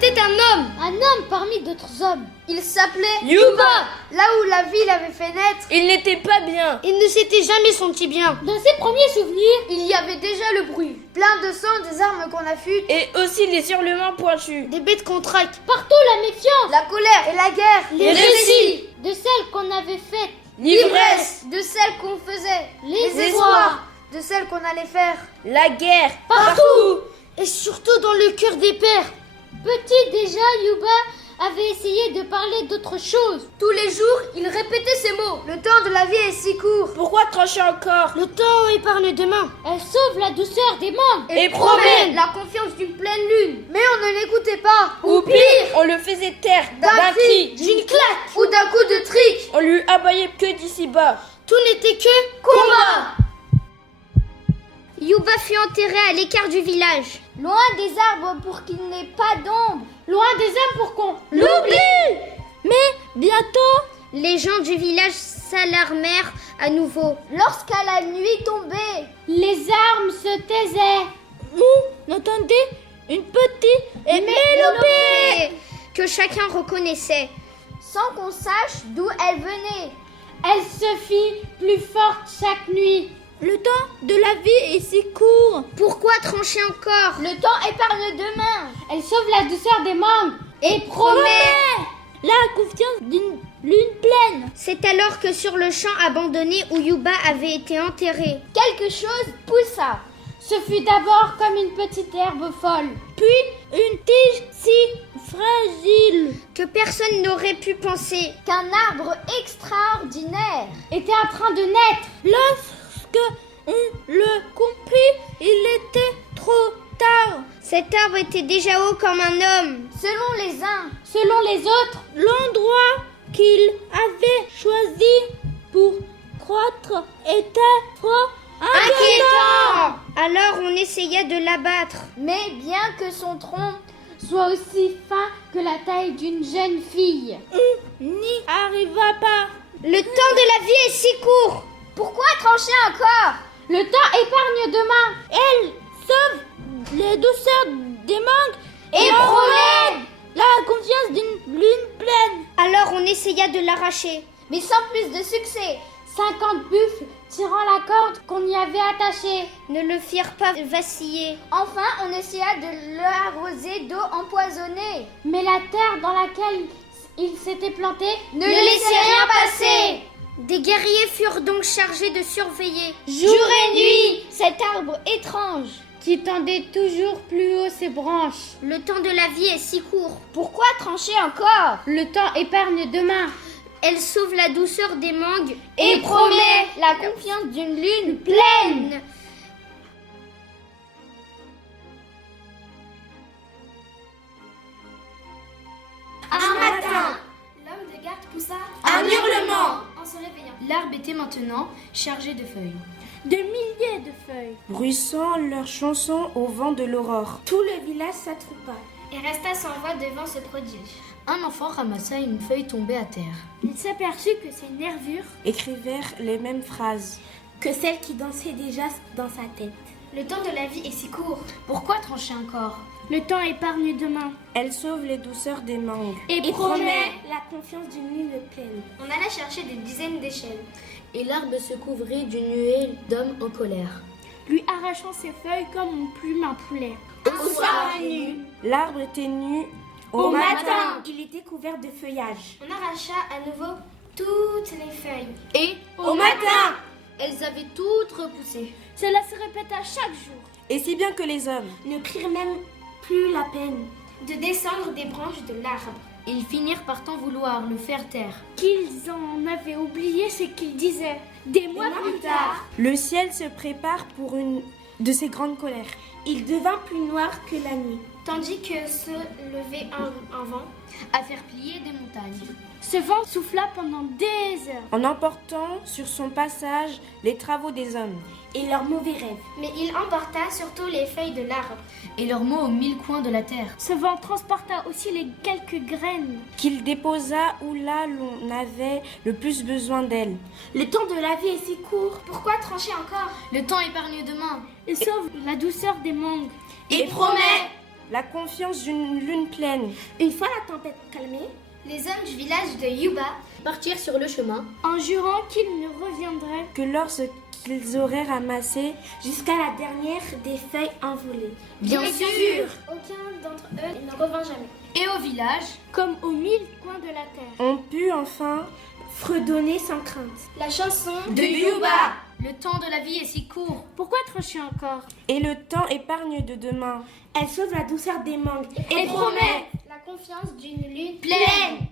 C'était un homme parmi d'autres hommes. Il s'appelait Yuba. Là où la vie l'avait fait naître, Il n'était pas bien. il ne s'était jamais senti bien. Dans ses premiers souvenirs, Il y avait déjà le bruit, plein de sang, des armes qu'on affûte, Et aussi les hurlements pointus. des bêtes qu'on traque, partout la méfiance, la colère et la guerre, Les récits. de celles qu'on avait faites, L'ivresse. de celles qu'on faisait, les espoirs, de celles qu'on allait faire, La guerre. Partout. et surtout dans le cœur des pères. Petit déjà, Yuba avait essayé de parler d'autre chose. Tous les jours, il répétait ces mots. Le temps de la vie est si court. Pourquoi trancher encore? Le temps épargne demain. Elle sauve la douceur des mangues. Et promet la confiance d'une pleine lune. Mais on ne l'écoutait pas. Ou pire, on le faisait taire d'un cri. d'une claque ou d'un coup de trick. On lui aboyait que d'ici-bas. Tout n'était que combat. Yuba fut enterré à l'écart du village, loin des arbres pour qu'il n'ait pas d'ombre, Loin des hommes pour qu'on l'oublie. Mais bientôt, Les gens du village s'alarmèrent à nouveau. Lorsqu'à la nuit tombée, les armes se taisaient. On entendait une petite et mélopée que chacun reconnaissait, sans qu'on sache d'où elle venait. Elle se fit plus forte chaque nuit. Le temps de la vie est si court. Pourquoi trancher encore? Le temps épargne demain. Elle sauve la douceur des mangues Et promet. la confiance d'une lune pleine. C'est alors que sur le champ abandonné où Yuba avait été enterré, quelque chose poussa. Ce fut d'abord comme une petite herbe folle, puis une tige si fragile Que personne n'aurait pu penser qu'un arbre extraordinaire était en train de naître. Lorsque on le comprit, il était trop tard. Cet arbre était déjà haut comme un homme. Selon les uns, Selon les autres, l'endroit qu'il avait choisi pour croître était trop inquiétant. Alors on essaya de l'abattre. Mais bien que son tronc soit aussi fin que la taille d'une jeune fille, on n'y arriva pas. le temps de la vie est si court. Pourquoi trancher encore? Le temps épargne demain. Elle sauve les douceurs des mangues Et promet. la confiance d'une lune pleine. Alors on essaya de l'arracher, mais sans plus de succès. 50 buffles tirant la corde qu'on y avait attachée. Ne le firent pas vaciller. Enfin, on essaya de l'arroser d'eau empoisonnée. Mais la terre dans laquelle il s'était planté Ne laissait rien passer. Des guerriers furent donc chargés de surveiller, jour et nuit, cet arbre étrange. qui tendait toujours plus haut ses branches. Le temps de la vie est si court. Pourquoi trancher encore? Le temps épargne demain. Elle sauve la douceur des mangues Et promet la confiance d'une lune pleine. Un matin, l'homme de garde poussa Un hurlement. en se réveillant. L'arbre était maintenant chargé de feuilles. De milliers de feuilles. Bruissant leurs chansons au vent de l'aurore. Tout le village s'attroupa et resta sans voix devant ce prodige. Un enfant ramassa une feuille tombée à terre. Il s'aperçut que ses nervures, Écrivirent les mêmes phrases. Que celle qui dansait déjà dans sa tête. Le temps de la vie est si court. Pourquoi trancher encore? le temps épargne demain. Elle sauve les douceurs des mangues. Et promet la confiance d'une lune pleine. On alla chercher des dizaines d'échelles. Et l'arbre se couvrit d'une nuée d'hommes en colère. Lui arrachant ses feuilles comme on plume un poulet. Au soir nu, L'arbre était nu au matin, il était couvert de feuillage. on arracha à nouveau toutes les feuilles. Et au matin. elles avaient toutes repoussé. Cela se répéta chaque jour. Et si bien que les hommes Ne prirent même plus la peine De descendre des branches de l'arbre. Ils finirent par en vouloir le faire taire. qu'ils en avaient oublié ce qu'ils disaient. Des mois plus tard, le ciel se prépare pour une de ces grandes colères. il devint plus noir que la nuit. Tandis que se levait un vent à faire plier des montagnes. Ce vent souffla pendant des heures. En emportant sur son passage les travaux des hommes. Et leurs mauvais rêves. Mais il emporta surtout les feuilles de l'arbre et leurs mots aux 1000 coins de la terre. Ce vent transporta aussi les quelques graines. Qu'il déposa où là l'on avait le plus besoin d'elles. Le temps de la vie est si court. Pourquoi trancher encore? Le temps épargne demain. Il sauve la douceur des mangues. Et promet la confiance d'une lune pleine. Une fois la tempête calmée, les hommes du village de Yuba partirent sur le chemin en jurant qu'ils ne reviendraient que lorsqu'ils auraient ramassé jusqu'à la dernière des feuilles envolées. Bien sûr. Aucun d'entre eux ne revint jamais. Et au village, Comme aux 1000 coins de la terre, on put enfin fredonner sans crainte. la chanson de Yuba. Le temps de la vie est si court. Pourquoi trancher encore? Et le temps épargne de demain. Elle sauve la douceur des mangues Et promet la confiance d'une lune pleine.